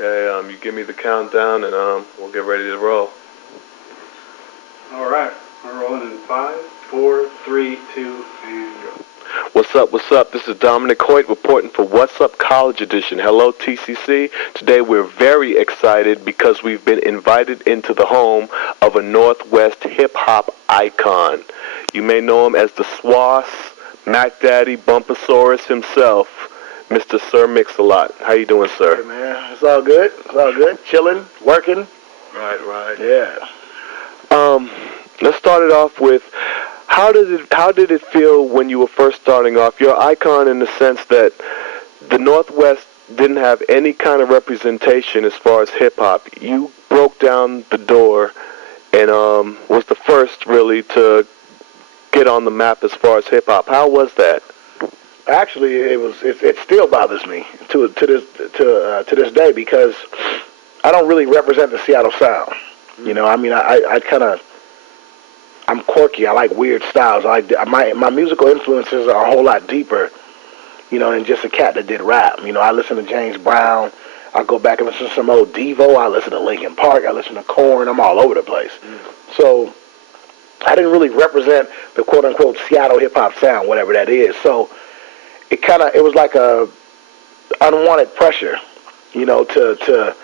Okay, you give me the countdown and we'll get ready to roll. All right, we're rolling in 5, 4, 3, 2, and go. What's up, what's up? This is Dominic Hoyt reporting for What's Up College Edition. Hello, TCC. Today we're very excited because we've been invited into the home of a Northwest hip-hop icon. You may know him as the Swass, Mac Daddy, Bumpasaurus himself, Mr. Sir Mix-a-Lot. How you doing, sir? Hey, man. It's all good. It's all good. Chilling, working. Right. Yeah. Let's start it off with how did it feel when you were first starting off? You're an icon in the sense that the Northwest didn't have any kind of representation as far as hip hop. You broke down the door and was the first really to get on the map as far as hip hop. How was that? Actually, it still bothers me to this day because I don't really represent the Seattle sound. You know, I mean, I'm quirky. I like weird styles. My musical influences are a whole lot deeper, you know, than just a cat that did rap. You know, I listen to James Brown. I go back and listen to some old Devo. I listen to Linkin Park. I listen to Korn. I'm all over the place. So I didn't really represent the quote-unquote Seattle hip-hop sound, whatever that is. So it was like a unwanted pressure, you know, to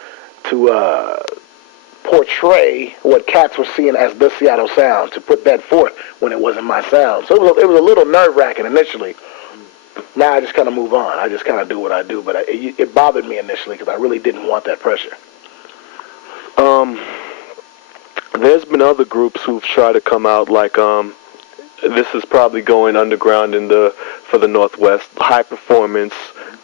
portray what cats were seeing as the Seattle sound, to put that forth when it wasn't my sound. So it was a little nerve-wracking initially. Now I just kind of move on. I just kind of do what I do, but it bothered me initially because I really didn't want that pressure. There's been other groups who've tried to come out like this is probably going underground for the Northwest. High Performance,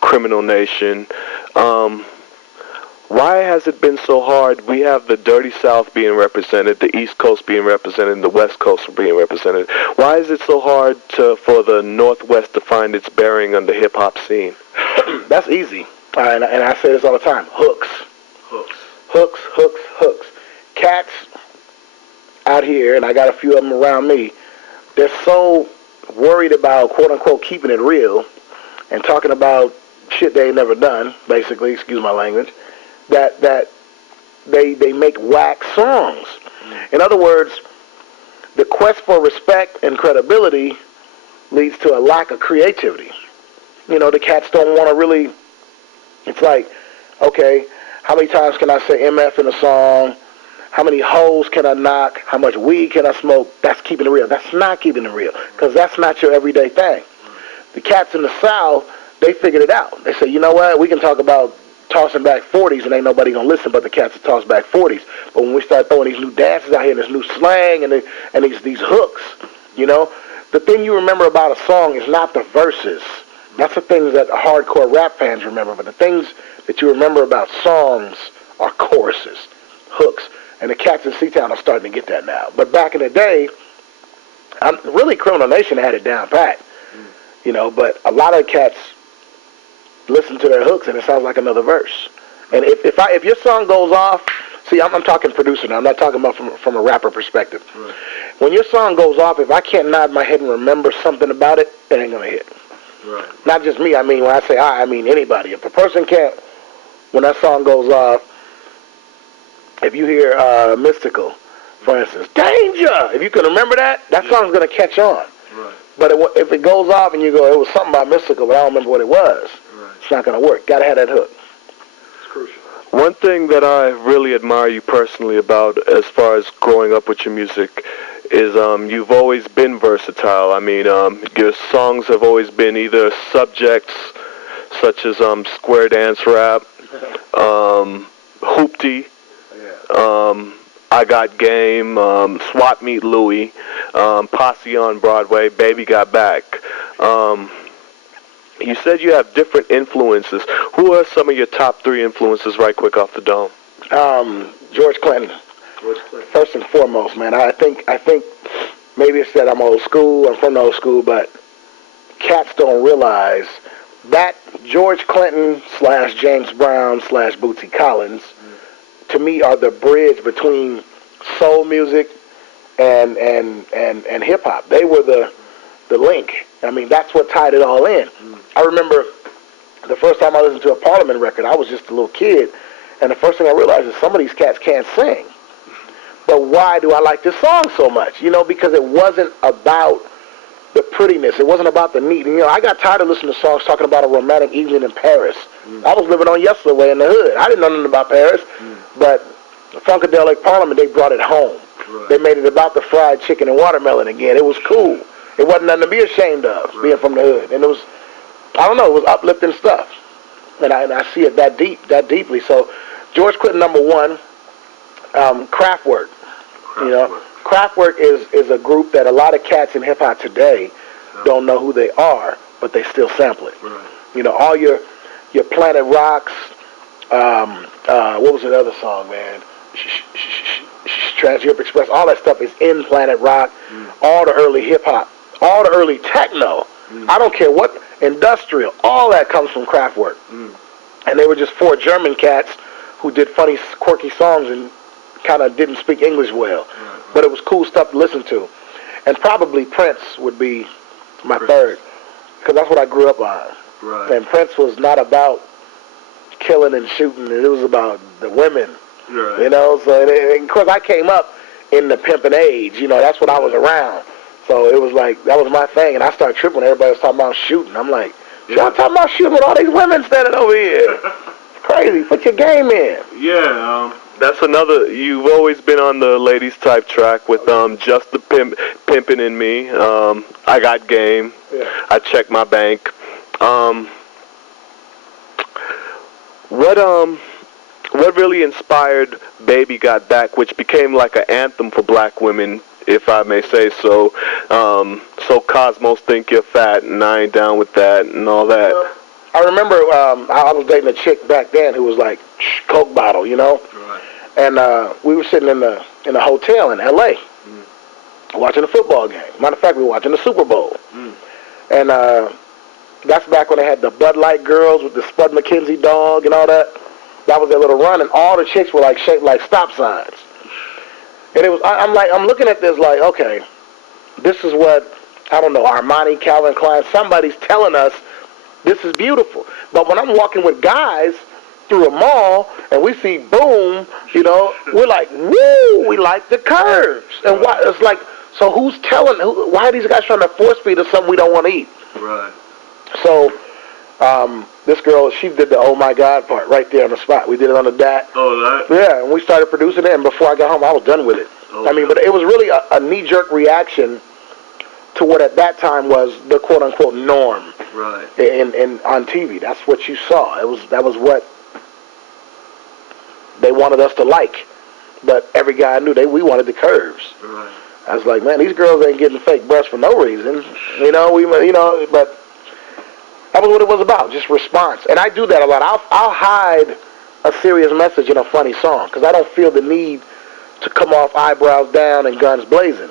Criminal Nation. Why has it been so hard? We have the Dirty South being represented, the East Coast being represented, and the West Coast being represented. Why is it so hard for the Northwest to find its bearing on the hip-hop scene? That's easy. And I say this all the time. Hooks. Cats out here, and I got a few of them around me, they're so worried about, quote-unquote, keeping it real and talking about shit they ain't never done, basically, excuse my language, that they make whack songs. In other words, the quest for respect and credibility leads to a lack of creativity. You know, the cats don't want to really, it's like, okay, how many times can I say MF in a song? How many hoes can I knock? How much weed can I smoke? That's keeping it real. That's not keeping it real because that's not your everyday thing. The cats in the South, they figured it out. They say, you know what, we can talk about tossing back 40s and ain't nobody gonna listen but the cats that toss back 40s. But when we start throwing these new dances out here and this new slang and these hooks, you know, the thing you remember about a song is not the verses. That's the things that hardcore rap fans remember. But the things that you remember about songs are choruses, hooks. And the cats in Seatown are starting to get that now. But back in the day, really Criminal Nation had it down pat. You know, but a lot of cats listen to their hooks and it sounds like another verse. And if your song goes off, see, I'm talking producer now. I'm not talking about from a rapper perspective. Right. When your song goes off, if I can't nod my head and remember something about it, it ain't gonna hit. Right. Not just me. I mean, when I say I mean anybody. If a person can't, when that song goes off, if you hear Mystical, for instance, Danger, if you can remember that song's gonna catch on. Right. But if it goes off and you go, it was something about Mystical, but I don't remember what it was. Right. It's not going to work. Got to have that hook. It's crucial. One thing that I really admire you personally about as far as growing up with your music is you've always been versatile. I mean, your songs have always been either subjects such as square dance rap, hoopty, I Got Game, Swap Meet Louie, Posse on Broadway, Baby Got Back. You said you have different influences. Who are some of your top 3 influences right quick off the dome? George Clinton. First and foremost, man. I think maybe it's that I'm old school, I'm from the old school, but cats don't realize that George Clinton / James Brown / Bootsy Collins to me are the bridge between soul music and hip hop. They were the link. I mean, that's what tied it all in. I remember the first time I listened to a Parliament record, I was just a little kid, And the first thing I realized is some of these cats can't sing. But why do I like this song so much? You know, because it wasn't about the prettiness. It wasn't about the neat. You know, I got tired of listening to songs talking about a romantic evening in Paris. I was living on Yesterday in the hood. I didn't know nothing about Paris. But Funkadelic Parliament, they brought it home. Right. They made it about the fried chicken and watermelon again. It was cool. It wasn't nothing to be ashamed of, being from the hood. And it was, I don't know, it was uplifting stuff. And I see it that deeply. So George Clinton, number one, Kraftwerk. You know, Kraftwerk is a group that a lot of cats in hip hop today don't know who they are, but they still sample it. Right. You know, all your Planet Rocks. What was the other song, man? Trans-Europe Express. All that stuff is in Planet Rock. All the early hip hop, all the early techno. I don't care what industrial. All that comes from Kraftwerk. And they were just four German cats who did funny, quirky songs and kind of didn't speak English well. But it was cool stuff to listen to. And probably Prince would be my third, because that's what I grew up on. Right. And Prince was not about killing and shooting. It was about the women. Right. You know, so and of course I came up in the pimping age. You know, that's what I was around. So it was like, that was my thing. And I started tripping when everybody was talking about shooting. I'm like, y'all talking about shooting with all these women standing over here? Crazy. Put your game in. Yeah. That's another. You've always been on the ladies type track with just the pimping in me. I got game. Yeah. I check my bank. What really inspired Baby Got Back, which became like an anthem for black women, if I may say so. So Cosmos think you're fat, and I ain't down with that, and all that. I remember I was dating a chick back then who was like Coke bottle, you know. Right. And we were sitting in a hotel in L.A. Watching a football game. Matter of fact, we were watching the Super Bowl. And that's back when they had the Bud Light girls with the Spud McKenzie dog and all that. That was their little run, and all the chicks were like shaped like stop signs. And it was, I'm looking at this like, okay, this is what, I don't know, Armani, Calvin Klein, somebody's telling us this is beautiful. But when I'm walking with guys through a mall and we see boom, you know, we're like, woo, we like the curves. And why, it's like, so who's telling, why are these guys trying to force feed us something we don't want to eat? Right. So this girl, she did the oh my God part right there on the spot. We did it on the DAT. Oh, that? Yeah, and we started producing it, and before I got home, I was done with it. Oh, I mean, but it was really a knee-jerk reaction to what at that time was the quote-unquote norm. Right. In on TV. That's what you saw. That was what they wanted us to like. But every guy knew we wanted the curves. Right. I was like, man, these girls ain't getting fake breasts for no reason. You know, but that was what it was about, just response. And I do that a lot. I'll hide a serious message in a funny song because I don't feel the need to come off eyebrows down and guns blazing.